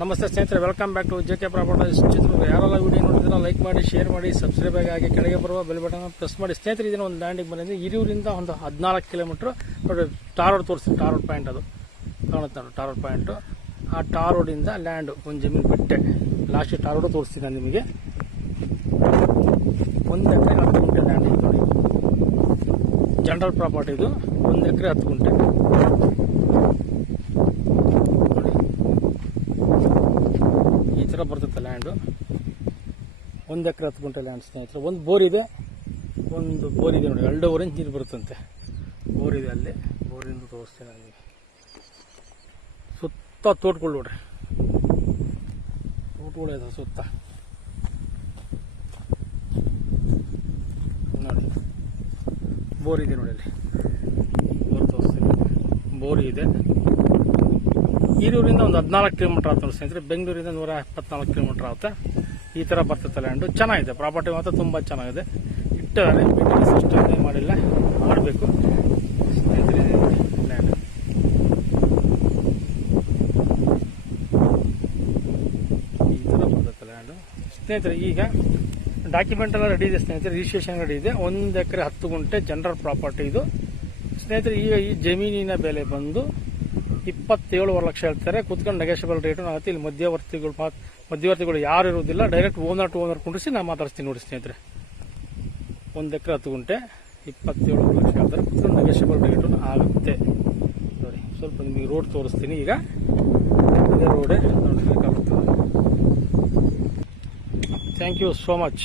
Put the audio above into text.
ನಮಸ್ತೆ ಸ್ನೇಹಿತರೆ, welcome back to JK properties Chitradurga. ಯಾರೆಲ್ಲ ವಿಡಿಯೋ ನೋಡಿದ್ರೆ ಲೈಕ್ ಮಾಡಿ, ಶೇರ್ ಮಾಡಿ, ಸಬ್ಸ್ಕ್ರೈಬ್ ಆಗಿ ಕೆಳಗೆ ಬರುವ ಬೆಲ್ ಬಟನ್ ಪ್ರೆಸ್ ಮಾಡಿ. ಸ್ನೇಹಿತರೆ, ಇದನ್ನ ಒಂದು ಲ್ಯಾಂಡಿಗೆ ಬಂದಿದೆ. ಹಿರಿಯೂರಿಂದ ಒಂದು 14 ಕಿಲೋಮೀಟರ್ ನೋಡಿ. ಟಾರ್ ರೋಡ್ ತೋರಿಸ್ತೀನಿ. ಟಾರ್ ರೋಡ್ ಪಾಯಿಂಟ್ ಅದು ಕಾಣುತ್ತೆ ನೋಡಿ, ಟಾರ್ ರೋಡ್ ಪಾಯಿಂಟು. ಆ ಟಾರ್ ರೋಡಿಂದ ಲ್ಯಾಂಡ್ ಒಂದು ಜಮೀನು ಬಿಟ್ಟೆ ಲಾಸ್ಟ್ ಟಾರ್ ರೋಡ್ ತೋರಿಸ್ತೀನಿ ನಾನು ನಿಮಗೆ. 1 ಎಕರೆ 10 ಗುಂಟೆ ಲ್ಯಾಂಡ್ ಇದೆ ನೋಡಿ. ಜನರಲ್ ಪ್ರಾಪರ್ಟಿ ಇದು. 1 ಎಕರೆ 10 ಗುಂಟೆ ಈ ಥರ ಬರ್ತದೆ ಲ್ಯಾಂಡು. 1 ಎಕರೆ 10 ಗುಂಟೆ ಲ್ಯಾಂಡ್ ಸ್ನೇಹಿತರೆ. ಒಂದು ಬೋರ್ ಇದೆ, ಒಂದು ಬೋರ್ ಇದೆ ನೋಡಿ. 2.5 ಇಂಚ್ ನೀರು ಬರುತ್ತಂತೆ. ಬೋರ್ ಇದೆ ಅಲ್ಲಿ. ಬೋರಿಂದ ತೋರಿಸ್ತೇನೆ ನನಗೆ. ಸುತ್ತ ತೋಟಗಳು ನೋಡ್ರಿ, ತೋಟಗಳು ಇದೆ ಸುತ್ತ ನೋಡಿ. ಬೋರ್ ಇದೆ ನೋಡಿ ಅಲ್ಲಿ. ಬೋರ್ ತೋರಿಸ್ತೀನಿ. ಬೋರ್ ಇದೆ. ಹಿರಿಯೂರಿಂದ ಒಂದು 14 ಕಿಲೋಮೀಟರ್ ಆಗುತ್ತೆ ನೋಡಿ ಸ್ನೇಹಿತರೆ. ಬೆಂಗಳೂರಿಂದ 174 ಕಿಲೋಮೀಟರ್ ಆಗುತ್ತೆ. ಈ ಥರ ಬರ್ತದೆ ಲ್ಯಾಂಡು. ಚೆನ್ನಾಗಿದೆ ಪ್ರಾಪರ್ಟಿ, ಮಾತ್ರ ತುಂಬ ಚೆನ್ನಾಗಿದೆ. ಇಟ್ಟಿದ್ದಾರೆ, ಮೇಂಟೆನೆನ್ಸ್ ಅಷ್ಟೇ ಮಾಡಿಲ್ಲ, ಮಾಡಬೇಕು ಸ್ನೇಹಿತರೆ. ಲ್ಯಾಂಡ್ ಈ ಥರ ಬರ್ತದೆ ಲ್ಯಾಂಡು ಸ್ನೇಹಿತರೆ. ಈಗ ಡಾಕ್ಯುಮೆಂಟ್ ಎಲ್ಲ ರೆಡಿ ಇದೆ ಸ್ನೇಹಿತರೆ. ರಿಜಿಸ್ಟ್ರೇಷನ್ ರೆಡಿ ಇದೆ. 1 ಎಕರೆ 10 ಗುಂಟೆ ಜನರಲ್ ಪ್ರಾಪರ್ಟಿ ಇದು ಸ್ನೇಹಿತರೆ. ಈಗ ಈ ಜಮೀನಿನ ಬೆಲೆ ಬಂದು 27.5 ಲಕ್ಷ ಹೇಳ್ತಾರೆ. ಕುತ್ಕೊಂಡು ನೆಗೋಷಿಯಬಲ್ ರೇಟು ಆಗುತ್ತೆ. ಇಲ್ಲಿ ಮಧ್ಯವರ್ತಿಗಳು ಯಾರು ಇರುವುದಿಲ್ಲ. ಡೈರೆಕ್ಟ್ ಓನರ್ ಟು ಓನರ್ ಕುಂಡಿಸಿ ನಾನು ಮಾತಾಡ್ತೀನಿ ನೋಡಿ ಸ್ನೇಹಿತರೆ. 1 ಎಕರೆ 10 ಗುಂಟೆ 27 ಲಕ್ಷ ಹೇಳ್ತಾರೆ. ಕುತ್ಕೊಂಡು ನೆಗೋಷಿಯಬಲ್ ರೇಟು ಆಗುತ್ತೆ ನೋಡಿ. ಸ್ವಲ್ಪ ನಿಮಗೆ ರೋಡ್ ತೋರಿಸ್ತೀನಿ ಈಗ. ಇದೇ ರೋಡೇ ನೋಡಿ. Thank you so much.